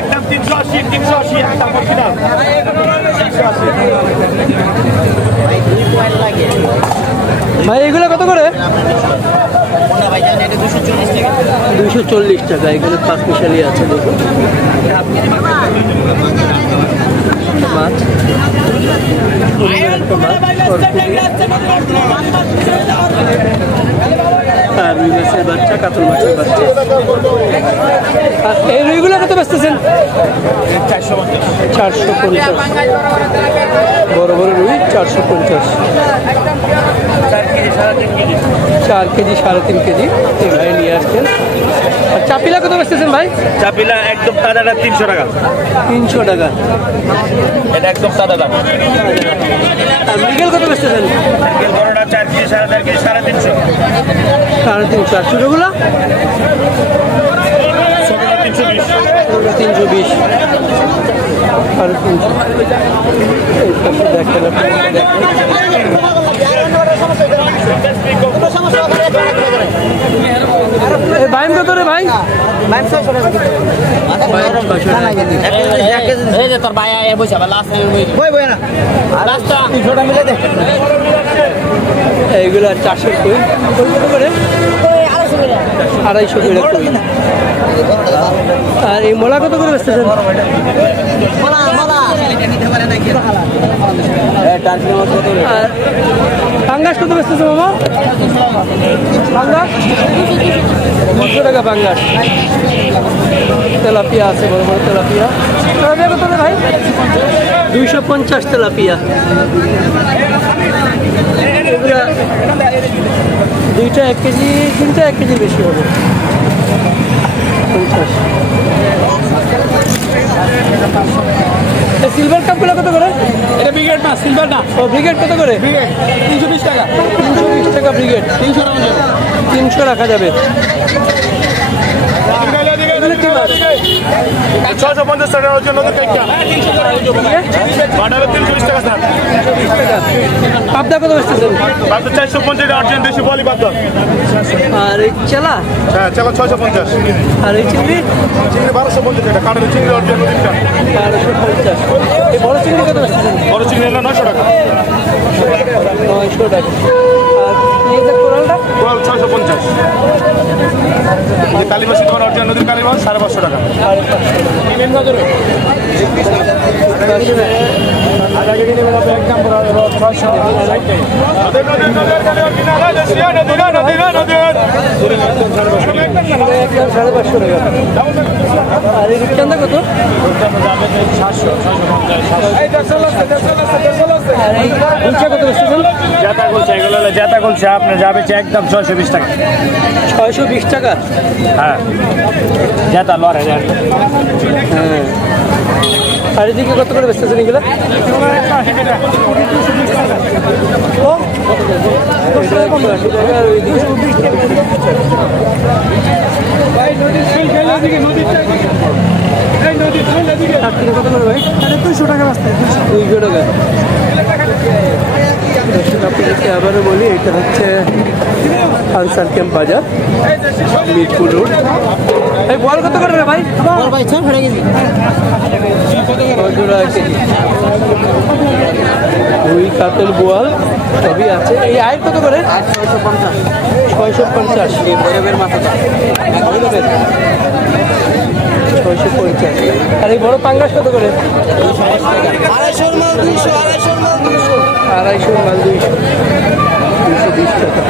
একদম 380 একদম অরিজিনাল 380 ভাই এগুলো কত করে? 240 টাকা। এগুলো পাঁচ মিশালি আছে, দেখুন মাছ। আর রুই মাছের বাচ্চা, কাতল মাছের বাচ্চা। এই রুইগুলো কত বেচতেছেন? 450। বড় বড় রুই 450। 4 কেজি 3.5 কেজি এই ভাই নিয়ে আসছেন। আর চাপিলা কত বেচতেছেন ভাই? চাপিলা একদম তাজাটা 300 টাকা। 300 টাকা, এটা একদম তাজা। আর মৃগেল কত বেচতেছেন? মৃগেল বড়টা 4 কেজি 4.5 কেজি 350। 350। আর ছোটগুলো? 320। 320। 350। বাইম কত রে ভাই? এইগুলো চাষের কই কত করে? 250 করে কই। আর এই মোলা কত করে বেচতেছেন? আর পাঙ্গাস কত বেচতেছে মামা? পাঙ্গাস 200 টাকা পাঙ্গাস। তেলাপিয়া আছে, বড় বড় তেলাপিয়া। তেলাপিয়া কত রে ভাই? 250 তেলাপিয়া। এগুলা দুইটা 1 কেজি, তিনটা 1 কেজির বেশি হবে। 50। সিলভার কাপগুলো কত করে? এটা ব্রিগেড না, সিলভার না। ও ব্রিগেড কত করে? ব্রিগেড 320 টাকা। 320 টাকা ব্রিগেড। 300 রাখা যাবে। 650 টাকার জন্য তো কেকটা 320 টাকা স্যার। পাবদা কত বেচতেছেন? পাবদা 450 টাকা অর্জন দেশি বলি পাবদা। আর এই চেলা? হ্যাঁ চেলা 650। আর এই চিংড়ি? চিংড়ি 1250 টাকা। কারণ চিংড়ি অর্জন নদীটা 1250। এই বড় চিংড়ি কত বেচতেছেন? বড় চিংড়ি হলো 900 টাকা। 900 টাকা। আর এই যে কোরালটা? কোরাল 650। কালীবাসী তোমার অর্জন নদীর কালীবাস 550 টাকা। আর এই রূপচান্দা কত? 700 কত বেচতেছেন? জাতা গুলছে, এগুলো হলো জাতা গুলছে। আপনার যাবে একদম 620 টাকা। 620 টাকা? হ্যাঁ জাতা লড়ে। হ্যাঁ। আর এদিকে কত করে বেচতেছেন এগুলো? 180 টাকা। আর ওইদিকে 200 কত করে ভাই? 200 টাকা বাঁচতে। 200 টাকা। আপনাদেরকে আবারও বলি, এটা হচ্ছে আনসার ক্যাম্প বাজার, মিরপুর রোড। এই বল কত করে রে ভাই? জোড়া কেজি। রুই, কাতল, বোয়াল সবই আছে। এই আয়ের কত করে? 650। 650। আর এই বড় পাঙ্গাস কত করে? 250 মাল 200। 220 টাকা।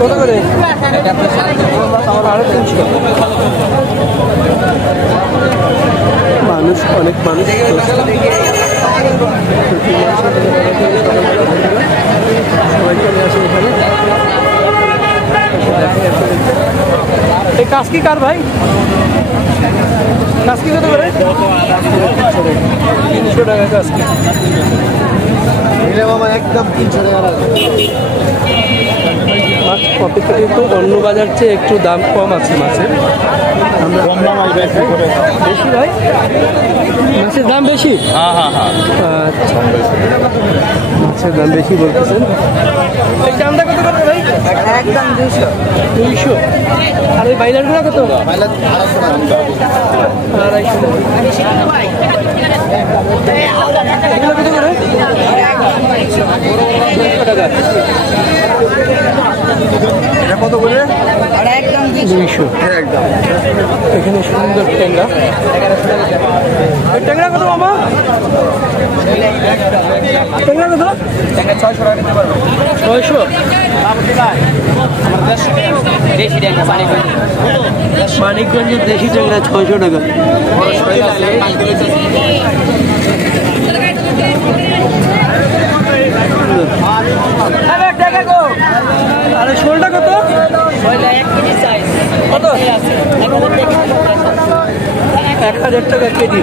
কত করে? 350। মানুষ, অনেক মানুষ। সবাই চলে আসে এখানে। এই কাজকি কার ভাই? কাজকি কত করে? 300 টাকা কাজকি। একদম 300 টাকা। মাছ অপেক্ষা কিন্তু অন্য বাজার চেয়ে একটু দাম কম আছে মাছের। বেশি ভাই? মাছের দাম বেশি? আচ্ছা, মাছের দাম বেশি বলতেছেন। এই চান্দা কত করে ভাই? একদম 200। 200। আর ওই বাইলারগুলো কত? 250। এগুলো কত করে? 100 টাকা। এটা কত করে? একদম 200। একদম এখানে সুন্দর ট্যাংরা। ট্যাংরা কত মামা? ট্যাংরা কত? 600 টাকা দিতে পারবে। 600। মানিকগঞ্জের দেশি ট্যাংরা 600 টাকা। আর শোলটা কত? কত? 1000 টাকা কেজি।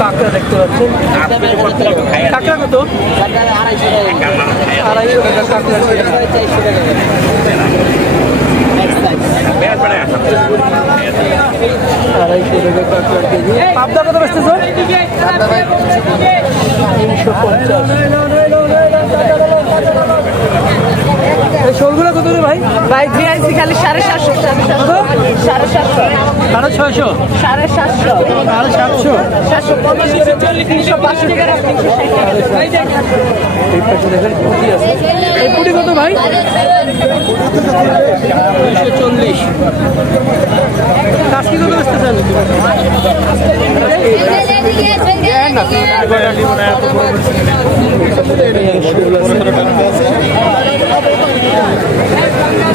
কাঁকড়া দেখতে পাচ্ছেন। কাঁকড়া কত? 250 টাকা কাঁকড়া। 250 টাকা কাঁকড়া কেজি। পাবদা কত বেচতেছ? 350। এই শোলগুলো কত রে ভাই? ভাই জিআইসি খালি 750 750 650। 750 750। 750 300 500 টাকা 360 এই পাশে দেখেন পুঁটি আছে। এই পুঁটি কত ভাই? 240। কাশি কত বেচতেছেন?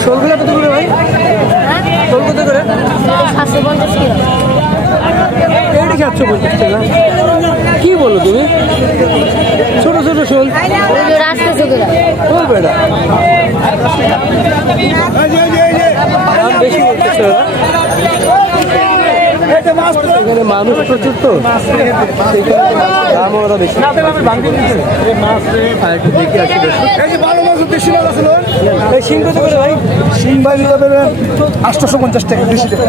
শোলগুলো কত করে ভাই? শোল কত করে? 750 কিলো। এইটা 750 টাকা। কি বলো তুমি? ছোট ছোট শোল রাস্তা চলে বলবে এটা দাম বেশি বলতেছে ওরা। এখানে মানুষ প্রচুর তো দাম ওরা বেশি। আর একটু দেখে আসি এই শিং কত করে ভাই? সিং ভাই নিতে দেবেন 850 টাকা বেশি টাকা।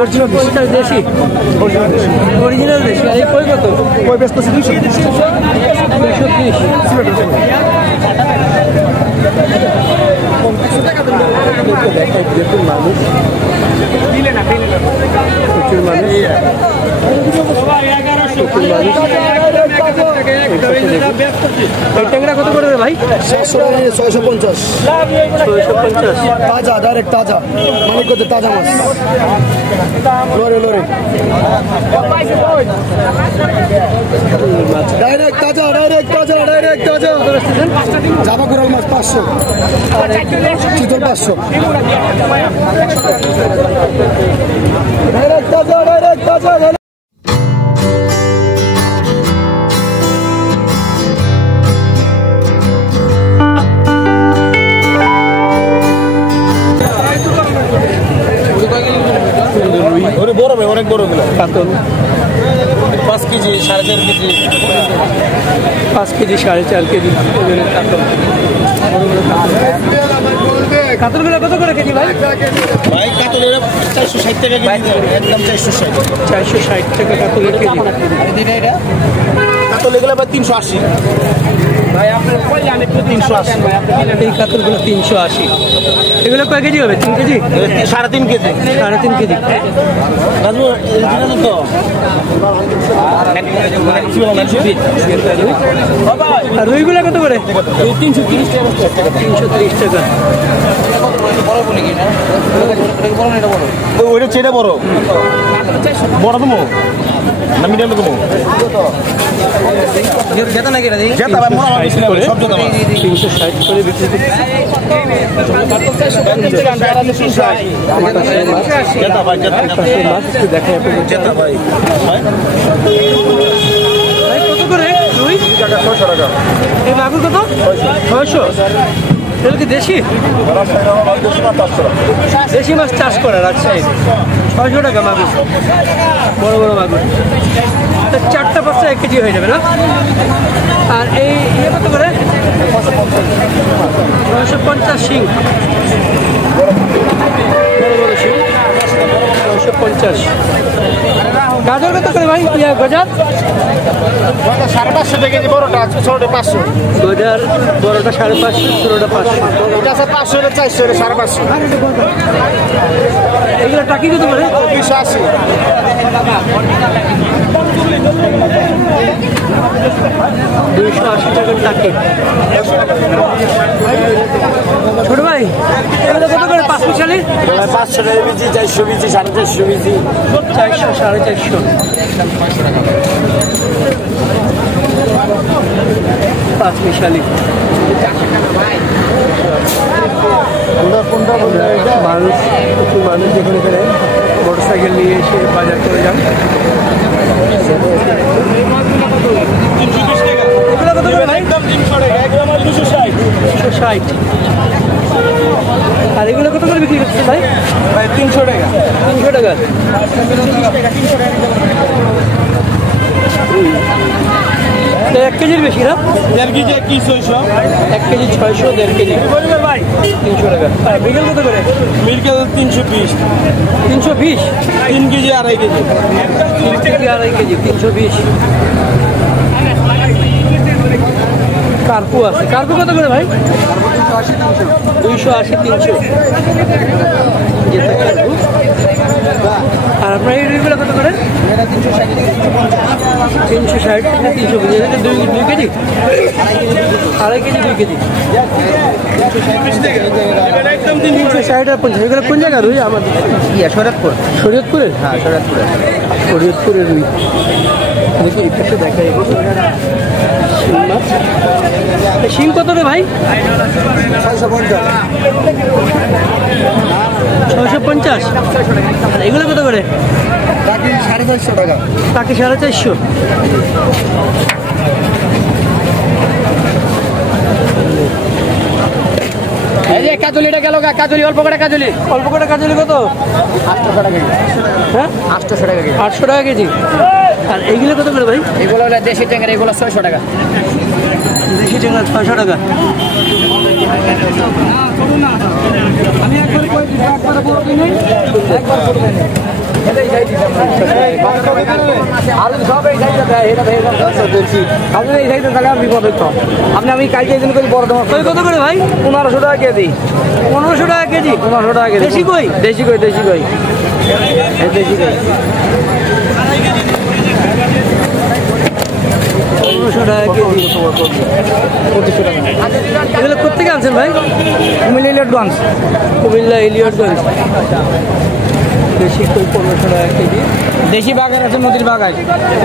অরিজিনাল দেশি অরিজিনাল দেশি। আর এই কই কত? কই বেচতেছি 230 230। দেখায় প্রচুর মানুষ প্রচুর মানুষ এই ট্যাংরা কত করে ভাই? 650 650। তাজা ডাইরেক্ট তাজা মানিকগঞ্জে তাজা মাছ লরে লরে ডাইরেক্ট তাজা ডাইরেক্ট তাজা ডাইরেক্ট তাজা জাবা কোরাল মাছ 500 চিতল 500 ডাইরেক্ট তাজা ডাইরেক্ট তাজা। অনেক বড় কাতল 5 কেজি 4.5 কেজি 5 কেজি 4.5 কেজি কাতল। কাতলগুলো কত করে কেজি ভাই? ভাই কাতলের 460 টাকা কেজি একদম 460 টাকা কাতলের কেজি। কাতল এগুলো ভাই 380 ভাই আপনার কই জানে 380 এই কাতলগুলো 380। এগুলো কয় কেজি হবে? 3 কেজি 3.5 কেজি 3.5 কেজি। রাজু এর তো আর রুইগুলো কত করে? 330 টাকা 330 টাকা। ওইটা চেয়ে বড় বড় দেবো না মিডিয়াম দেবো জেতা নাকি জেতা ভাই মোরা বেশি না সব জেতা 360 করে বিক্রি করতে। জেতা ভাই জেতা মাছ একটু দেখাই আপনাদের। জেতা ভাই ভাই কত করে রুই? 600 টাকা এই মাগুর কত? 600। এগুলো কি দেশি? দেশি মাছ চাষ করে রাজশাহী। 600 টাকা মাগুর, বড় বড় মাগুর। 4টা 5টা 1 কেজি হয়ে যাবে না? আর এই ইয়ে কত করে? 950 শিং, বড় বড় শিং 950। 50। গাজর কত করে ভাই? গজার 550 টাকা কেজি বড়টা আছে, ছোটটা 500। গজার বড়টা 550, ছোটটা 500। এটা আছে 500 এর 400 এর 550। এগুলো টাকি কত করে? 280। 280 টাকার টাকি। ছোট ভাই এগুলো কত করে? 5 মিশালি 500 টাকা কেজি, 400 কেজি, 450 কেজি। 400, 450। 5 মিশালি। মানুষ, প্রচুর মানুষ যেখানে মোটর সাইকেল নিয়ে এসে বাজার করে যান। এগুলো কত করে ভাই? 260। 260। আর এগুলো কত করে বিক্রি করছে ভাই? 300 টাকা। 300 টাকা। তো 1 কেজির বেশি না? 1.5 কেজি 600। 1 কেজি 600, 1.5 কেজি ভাই 300 টাকা। আর বিকেল কত করে? মিল্কেল 320। 320। 3 কেজি 2.5 কেজি। 3 KG 2.5 KG 320। কার্পু আছে। কার্পু কত করে ভাই? 280, 300। যেটা কার্পু। আর আপনার এই রুইগুলো কত করে? 360 না 300 কেজি? এটা 2 কেজি, 2.5 কেজি, 2 কেজি। 360 আর 50। এগুলো কোন জায়গায় রুই? আমাদের শরৎপুর। শরীয়তপুরের? হ্যাঁ, শরৎপুরে। শরীয়তপুরের রুই। দেখি এই পাশে দেখাই। শিং মাছ। শিং কত রে ভাই? 650। আর এগুলো কত করে? টাকি 450 টাকা। টাকি 450। এই যে কাজলিটা গেল, কাজলি অল্প করে, কাজলি অল্প করে কাজলি কত? 800 টাকা কেজি। হ্যাঁ 800 টাকা কেজি। 800 টাকা কেজি। আর এইগুলো কত করে ভাই? এগুলো হলো দেশি ট্যাংরা, এগুলো 600 টাকা। দেশি ট্যাংরা 600 টাকা। আপনি আমি কালকে দিন করে বড় দাম। কই কত করে ভাই? 1500 টাকা কেজি। 1500 টাকা কেজি। 1500 টাকা কেজি। দেশি কই? দেশি কই, দেশি কই, দেশি কই। 1500 টাকা কেজি। 2500 টাকা। এগুলো কোথেকে আনছেন ভাই? কুমিল্লা অ্যাডভান্স। কুমিল্লা ইলিয়টগঞ্জ। দেশি কই 1500 টাকা কেজি। দেশি বাগান আছে, নদীর বাগান।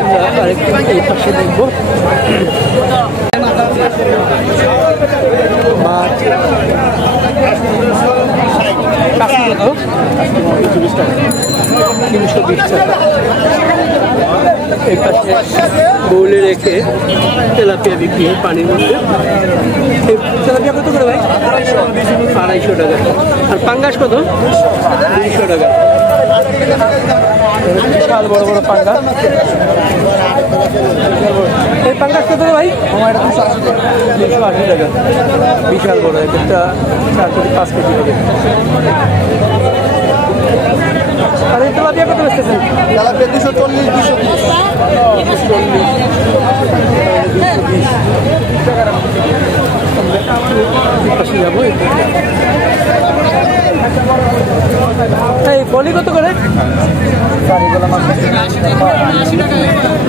আমরা আরেকটু এই পাশে দেখবো। মাছ। কাশি কত? 320 টাকা। এই পাশে বৌলে রেখে তেলাপিয়া বিক্রি হয় পানির মধ্যে। এই তেলাপিয়া কত করে ভাই? 250 টাকা। আর পাঙ্গাস কত? 200 টাকা। বিশাল বড় বড় পাঙ্গাস। এই পাঙ্গাস কত ভাই? 280 টাকা। বিশাল বড়, একটা 4 কেজি 5 কেজি হবে। আর এই তেলাপিয়া কত বেচতেছেন? তেলাপিয়া 240, 230। 240 যাবো। এই বলি কত করে?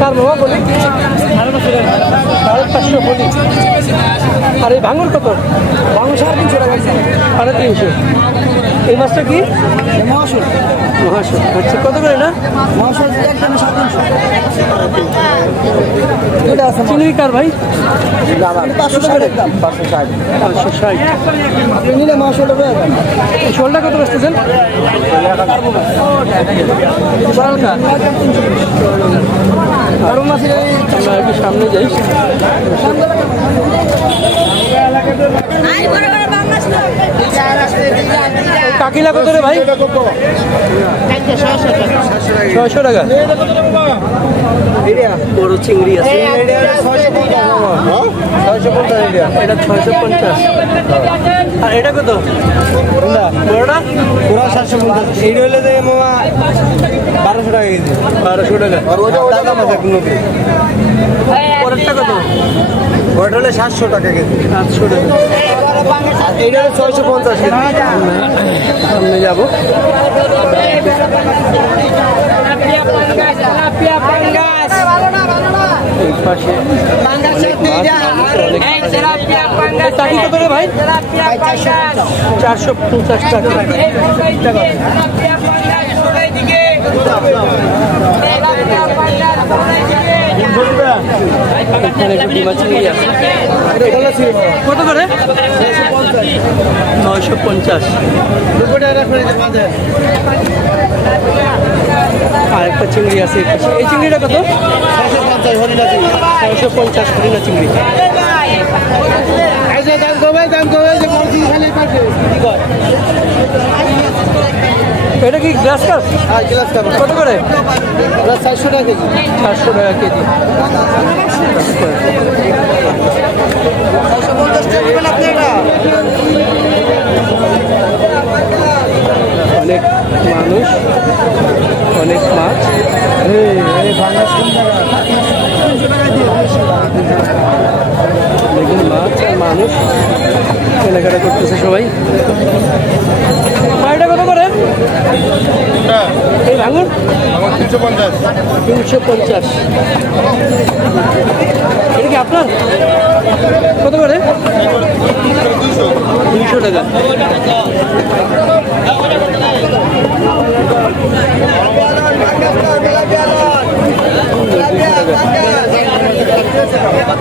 কার মামা বলি? 550 বলি। আর এই ভাঙর কত? ভাঙন 350 টাকা। 350। এই মাছটা কি? মহাসুর। মহাশয়। আচ্ছা কত করে না? মহাসুর একদম 750। চিংড়ি কার ভাই? 560 একদম। 560। আপনি নিলে মহাসুরটা পেয়ে যাবেন। এই শোলটা কত বেচতেছেন? হালকা। কারণ মাছের আমরা একটু সামনে যাই। বড় বড় বাংলাদেশ কাকিলা কত রে ভাই? 600 টাকা। বড় চিংড়ি আছে, এটা 650। আর এটা কত? বড়টা পুরা 750। এইটা হলে যে মামা 1200 টাকা কেজি। 1200 টাকা। টাকা মাছ এক নদী। পরেরটা কত? ওটা হলে 700 টাকা কেজি। 700 টাকা। এইটা হলে 650 কেজি। সামনে যাবো। এই পাশে টাকি কত রে ভাই? 450 টাকা। এখানে একটু ডিমা চিংড়ি আছে। কত করে? 950। আর একটা চিংড়ি আছে এই পাশে। এই চিংড়িটা কত? 650 হরিণা চিংড়ি। এটা কি গ্লাস কাপ? কত করে? 400 টাকা কেজি। 400 টাকা কেজি। অনেক মানুষ, অনেক মাছ। দেখুন মাছ আর মানুষ কেনাকাটা করতেছে সবাই। পায়টা কত করে? এই ভাঙুন 350। এটা কি আপনার? কত করে? 200 টাকা।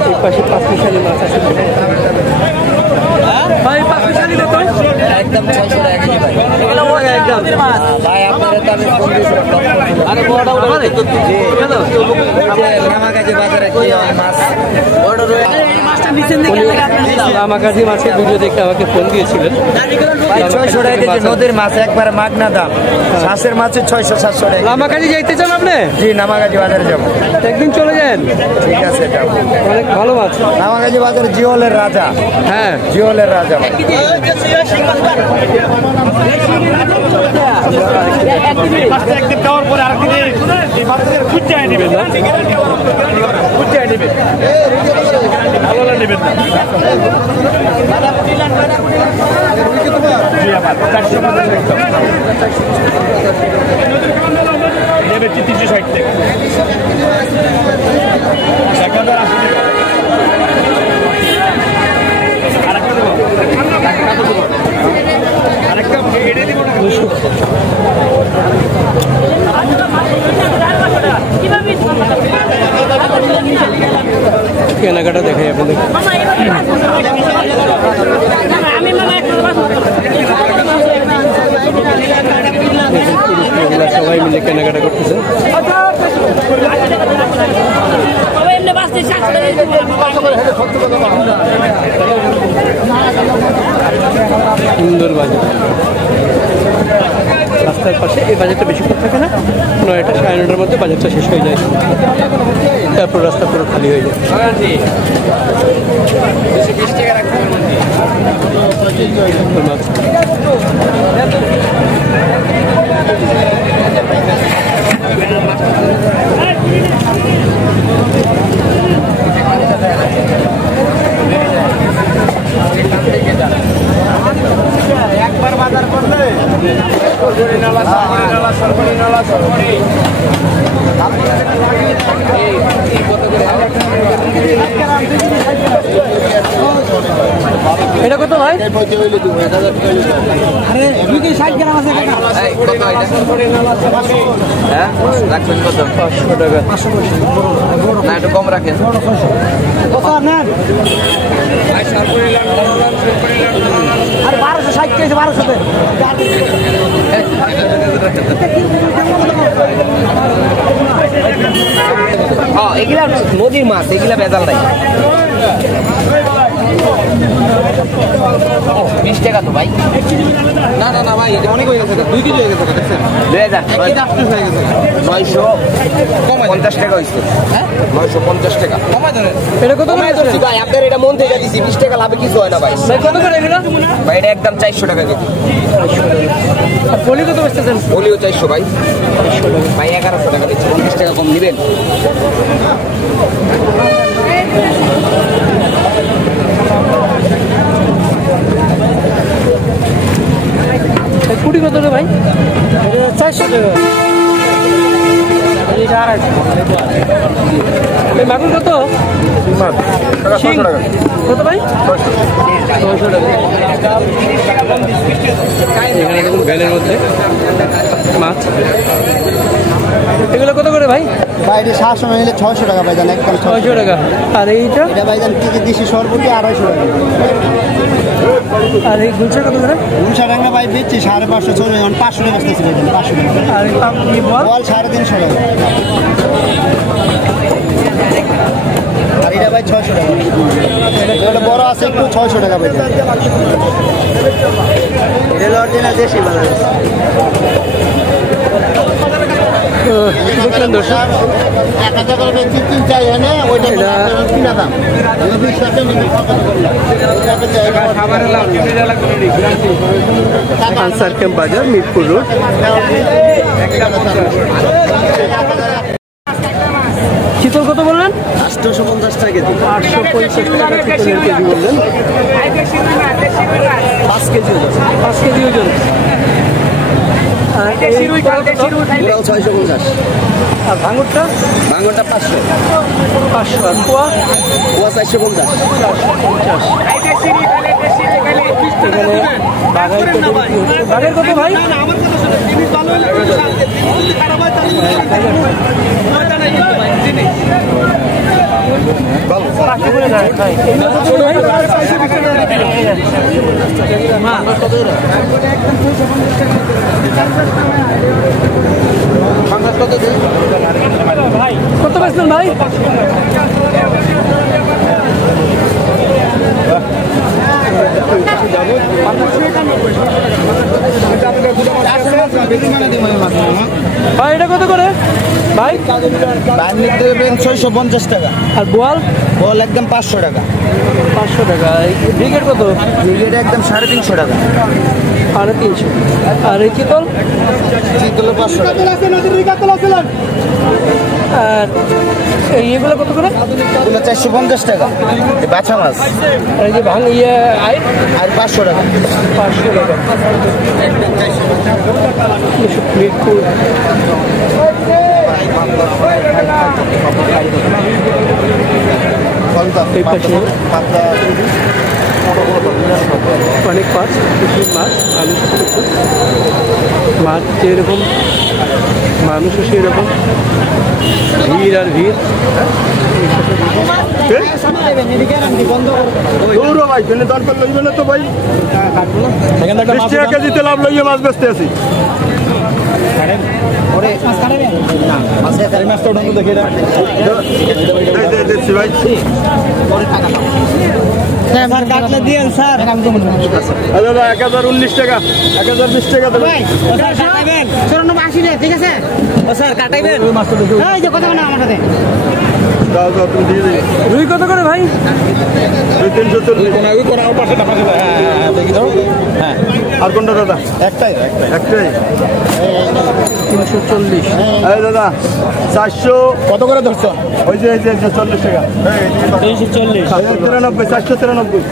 এই পাশে 5 মিশালি মাছ আছে ভাই। 5 মিশালি কত? একদম 600 টাকা কেজি ভাই। একদম ভাই আপনারা তো আমি ফোন দিয়েছিলাম। আরে বড়টা উঠে জি রামাগাজী বাজারে কি মাছ অর্ডার হয়ে এই মাছটা নিচে দিকে আপনি দিলাম। রামাগাজী মাছের ভিডিও দেখে আমাকে ফোন দিয়েছিলেন। ভাই 600 টাকা কেজি নদীর মাছ একবারে মাগনা দাম। শ্বাসের মাছের 600-700 টাকা। রামাগাজী যাইতে চান আপনি? জি নামাগাজী বাজারে যাবো। একদিন চলে যান। ঠিক আছে যাবো। অনেক ভালো মাছ। নামাগাজী বাজার জিওলের রাজা। হ্যাঁ জিওলের রাজা ভাই। একদিন খাওয়ার পরে আরেকদিন এই মাছের খুঁজে নেবেন না, খুঁজে নেবেন, ভালো নেবেন না। জি আমার 450 একদম নেবে 360 টাকা। 1080 টাকা। আরেকটা এড়ে দিব না। কেনাকাটা দেখাই আপনাদের। সবাই মিলে কেনাকাটা করতেছে। সুন্দর বাজার। রাস্তার পাশে এই বাজারটা বেশিক্ষণ থাকে না, 9টা 9:30টার মধ্যে বাজারটা শেষ হয়ে যায়, তারপর রাস্তা পুরো খালি হয়ে যায়। একবার বাজার করলে এটা কত ভাই? আরে 260 গ্রাম আছে কাকা। হ্যাঁ রাখবেন কত? 500 টাকা। না একটু কম রাখেন। কত নেন? আরে 1260 কেজি 1200 দেন। এগুলা নদীর মাছ, এগুলা ভেজাল নাই। টাকা তো ভাই। না না না ভাই, এটা অনেক হয়ে গেছে, 2 কেজি হয়ে গেছে, দেখছেন 2000 1 কেজি আফসোস হয়ে গেছে। 950 টাকা হইছে। হ্যাঁ 950 টাকা। কমাই ধরেন। এটা কত করে আছে ভাই আপনার এটা মন থেকে দিছি, 20 টাকা লাভে কিছু হয় না ভাই। ভাই? কত করে এগুলো? ভাই এটা একদম 400 টাকা কেজি। আর পলি কত বেচতেছেন? বলিও 400 ভাই। ভাই 1100 টাকা দিচ্ছি, 50 টাকা কম দিবেন। কুড়ি কত রে ভাই? 400 টাকা। এই মাগুর কত? শিং কত ভাই? 600 টাকা। এখানে দেখুন ভ্যানের মধ্যে মাছ। এগুলো কত করে ভাই? বাইরে 700 নিলে 600 টাকা ভাইজান, একদম 600 টাকা। আর এইটা? এটা ভাইজান কেজি দেশি সরবতি 250 টাকা। আর এই গুলশা কত করে? 50 টাকা ভাই বেচছি, 550 চলে এখন 500 টাকা বেচতেছি ভাইজান, 500 টাকা। আর এই বল? বল 350 টাকা। আর এটা ভাই 600 টাকা। এটা বড় আছে একটু 600 টাকা ভাইজান। এটা অরিজিনাল দেশি বাজার। দেখলেন দর্শক, 1000 করে বেচছি, 3 চাই এনে ওইটা কিনা দাম। 20 টাকা নিলে আনসার ক্যাম্প বাজার, মিরপুর রোড। চিতল কত বললেন? 850 টাকা কেজি। 850 টাকা চিতলের কেজি বললেন। 5 কেজি ওজন। 5 কেজি ওজন। আর এই ওরাও 650। আর ভাঙুরটা? ভাঙনটা 500। 500। আর পোয়া? ওয়া 450। 450। এখানে বাঘাই কত বিক্রি হচ্ছে? বাঘের কত ভাই? কত বেচলেন ভাই? ভাই এটা কত করে ভাই? দেবেন 650 টাকা। আর বোয়াল? বল একদম 500 টাকা। 500 টাকা। ব্রিগেড কত? এটা একদম 350 টাকা। 350। আর এই চিতল? চিতল 500 টাকা। আর এগুলো কত করে? এগুলো 450 টাকা। এই বাছা মাছ। আর এই যে ভাঙ আইন? আর 500 টাকা। 500 টাকা। মিরপুর। এই পাশে অনেক মাছ, কিছু মাছ, আলু মাছ যেরকম, মানুষও সেরকম, ভিড় আর ভিড়। ভাই দরকার লইবে না তো ভাই, 20 টাকা কেজিতে লাভ লইয়ে মাছ বেচতে আছি। দেখছি ভাই কাটলে দিয়েন স্যার। দাদা 1019 টাকা, 1020 টাকা দেবেন। ঠিক আছে স্যার, কাটাইবেন কথা না আমার সাথে। দাও দাও, তুমি দিয়ে দিই। রুই কত করে ভাই? 340। আর কোনটা দাদা? একটাই। 340। এই দাদা 400 কত করে ধরছো? ওই যে 40 টাকা। 340। 493, 493।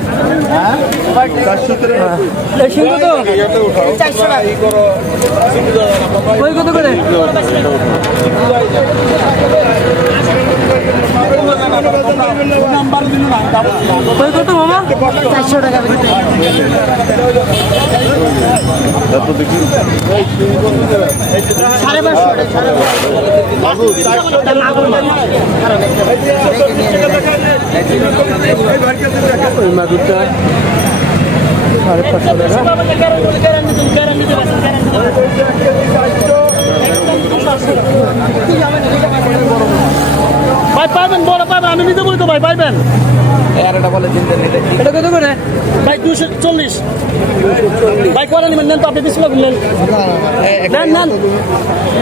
হ্যাঁ 493। এই শিং কত? 400 টাকা। ওই কত করে? ওই কত মামা? 400 টাকা। ওই মাগুরটা 550 টাকা। ভাই পাইবেন, বড় পাইবেন, আমি নিজে বলি তো ভাই পাইবেন। এটা কত করে? ভাই 240 ভাই করে নেবেন, নেন তো আপনি 20 লাখ নেন, নেন নেন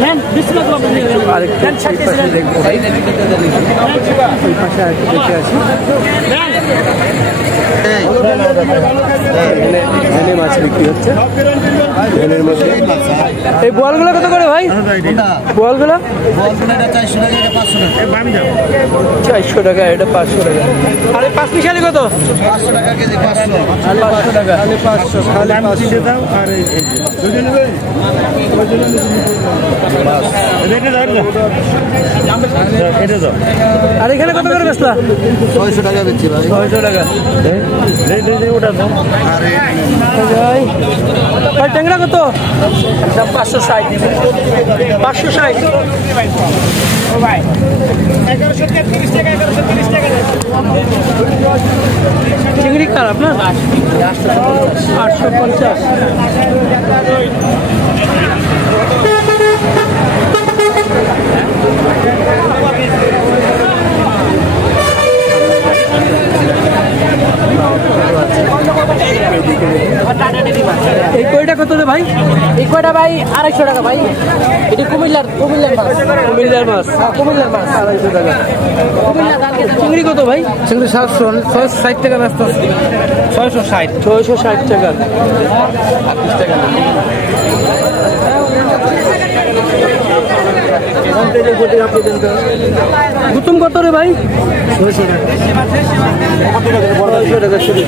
নেন 20 লাখ আপনি নেন। আরেকটু পাশে দেখবো ভাই, ওই পাশে আরেকটু দেখে আসি। এখানে মাছ বিক্রি হচ্ছে, এখানের মধ্যে। এই বোয়ালগুলো কত করে ভাই? বোয়ালগুলো 400 টাকা, এটা 500 টাকা। আর এই 5 মিশালি কত? 500 টাকা কেজি। 500 টাকা, 500 খালি 500 দাও। আর আর এখানে কত করে বেচলা? 600 টাকা বেচছি ভাই। 600 টাকা। ভাই ট্যাংরা কত? 560। 560। চিংড়ি কার আপনার? 850। এই কয়টা কত রে ভাই? এই কয়টা ভাই 250 টাকা ভাই। এটা কুমিল্লার মাছ। কুমিল্লার মাছ, কুমিল্লার মাছ 250 টাকা। কুমিল্লা দাঁড়িয়ে চিংড়ি কত ভাই? চিংড়ি 660 টাকা ব্যস্ত। 660। 660 টাকা। গুতুম কত রে ভাই? 600 টাকা। 600 টাকা। ছোট ছোট।